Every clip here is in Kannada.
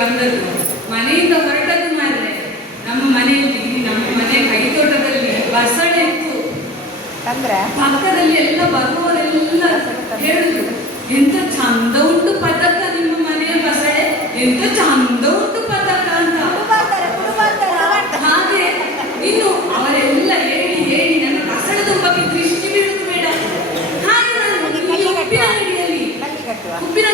ಬಂದದ್ದು. ಮನೆಯಿಂದ ಹೊರಟದ್ದು ಮಾರ್ರೆ ನಮ್ಮ ಮನೆಯಲ್ಲಿ ನಮ್ಮ ಮನೆ ಕೈತೋಟದಲ್ಲಿ ಬಸಳೆ ಇತ್ತು. ಪಕ್ಕದಲ್ಲಿ ಎಲ್ಲ ಬರುವವರೆಲ್ಲ ಹೇಳುದು ಎಂತ ಚಂದ ಉಂಟು ಪದಕ ನಿಮ್ಮ ಮನೆಯ ಬಸಳೆ ಎಂತ ಚಂದ ಉಂಟು ಪದಕ ಅಂತ. ಹಾಗೆ ಇನ್ನು ಅವರೆಲ್ಲ ಹೇಳಿ ಹೇಳಿ ನನ್ನ ಬಸಳೆದ ಬಗ್ಗೆ ದೃಷ್ಟಿ ಬೀಳುತ್ತೆ ಬೇಡ ಹಾಗೆ ನಾನು ಉಪ್ಪಿನ ಅಂಗಡಿಯಲ್ಲಿ ಉಪ್ಪಿನ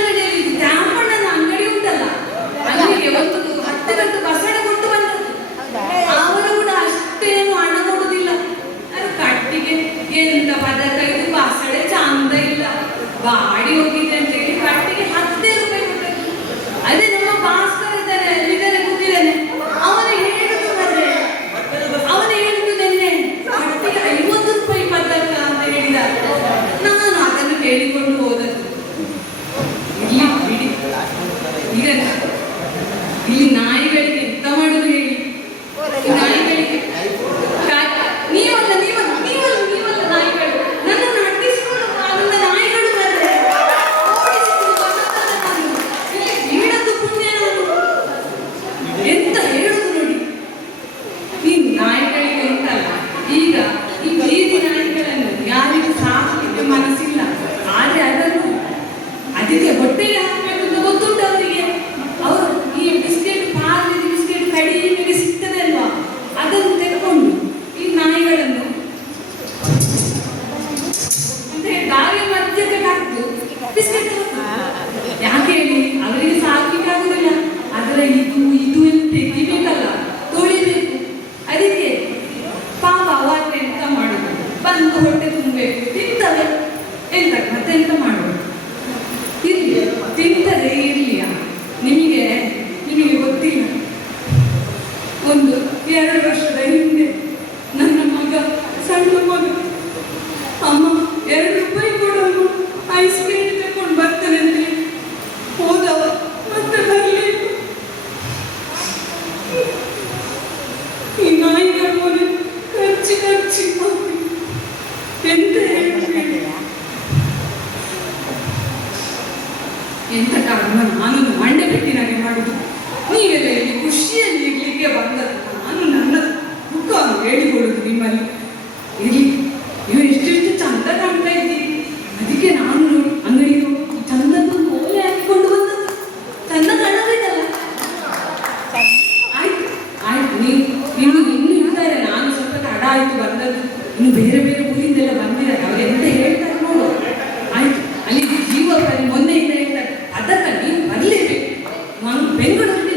ಇಲ್ಲಿ ನಾಯಿಗಳಿಗೆ ಎಂತ ಮಾಡುದು ಹೇಳಿ ಈ ನಾಯಿಗಳಿಗೆ ಕಾ- ನೀವಲ್ಲ ನೀವಲ್ಲ ನೀವಲ್ಲ ನೀವಲ್ಲ ನಾಯಿಗಳು ನನ್ನನ್ನು ಅಟ್ಟಿಸಿಕೊಂಡು ಬಂದ ನಾಯಿಗಳು ಬಂದ್ರೆ ಓಡಿಸಿಕೊಂಡು ಬಂದದ್ದಲ್ಲ ನಾನು. ಇಲ್ಲಿ ಬೀಳದ್ದು ಪುಣ್ಯ ನಾನು. ಎಂತ ಹೇಳುದು ನೋಡಿ ಈ ನಾಯಿಗಳಿಗೆ ಉಂಟಲ್ಲ ಈಗ ಈ ಬೀದಿ ನಾಯಿಗಳನ್ನು ಯಾರಿಗೂ ಸಾಕಲಿಕ್ಕೆ ಮನಸ್ಸಿಲ್ಲ ಆದ್ರೆ ಅದನ್ನು ಅದಕ್ಕೆ ಹೊಟ್ಟೆಗೆ ಹಾಕಬೇಕು ಅಂತ ಗೊತ್ತುಂಟು ಅವರಿಗೆ ಅವರು ಈ ಬಿಸ್ಕೆಟ್ ಪಾರ್ಲೆ ಬಿಸ್ಕೆಟ್ ಕಡಿಮೆಗೆ ಸಿಗ್ತದೆ ಅಲ್ವಾ ಅದನ್ನು ತೆಗೆದುಕೊಂಡು ಈ ನಾಯಿಗಳನ್ನು ಅಂದ್ರೆ ದಾರಿ ಮಧ್ಯಕ್ಕೆ ಹಾಕ್ತು ಬಿಸ್ಕೆಟ್ ಯಾಕೆ ಹೇಳಿ? ಅವರಿಗೆ ಸಾಕ್ಲಿಕ್ಕೆ ಆಗುದಿಲ್ಲ ಅದರ ಇದು ಇದು ತೆಗಿಬೇಕಲ್ಲ, ತೊಳಿಬೇಕು. ಅದಕ್ಕೆ ಪಾಪ ಅವಾಗ ಎಂತ ಮಾಡುದು ಬಂದು ಹೊಟ್ಟೆ ತುಂಬಬೇಕು. ತಿಂತವೆ ಎಂತ ಮತ್ತೆ ಎಂತ ಮಾಡುದು ನಿಮ್ಮಲ್ಲಿ? ಇಲ್ಲಿ ನೀವು ಎಷ್ಟೆಷ್ಟು ಚಂದ ಕಾಣ್ತಾ ಇದ್ದೀರಿ. ಅದಕ್ಕೆ ನಾನು ಅಂಗಡಿಯು ಚಂದದ್ದು ಓಲೆ ಹಾಕಿಕೊಂಡು ಬಂದು ಚಂದ ಕಾಣಬೇಕಲ್ಲ? ಆಯ್ತು ಆಯ್ತು. ನೀವು, ಇನ್ನು ಇನ್ನು ಇರ್ತಾರೆ ನಾನು ಸ್ವಲ್ಪ ತಡ ಆಯ್ತು ಬಂದದ್ದು. ಇನ್ನು ಬೇರೆ ಬೇರೆ ಊರಿಂದೆಲ್ಲ ಬಂದಿದ್ದಾರೆ. ಅವ್ರು ಎಂತ ಹೇಳ್ತಾರೆ ನೋಡು. ಆಯ್ತು. ಅಲ್ಲಿ ಜೀವ ಮೊನ್ನೆಯಿಂದ ಹೇಳ್ತಾರೆ. ಅದಕ್ಕ ನೀವು ಬರಲೇಬೇಕು. ನಾನು ಬೆಂಗಳೂರಿನ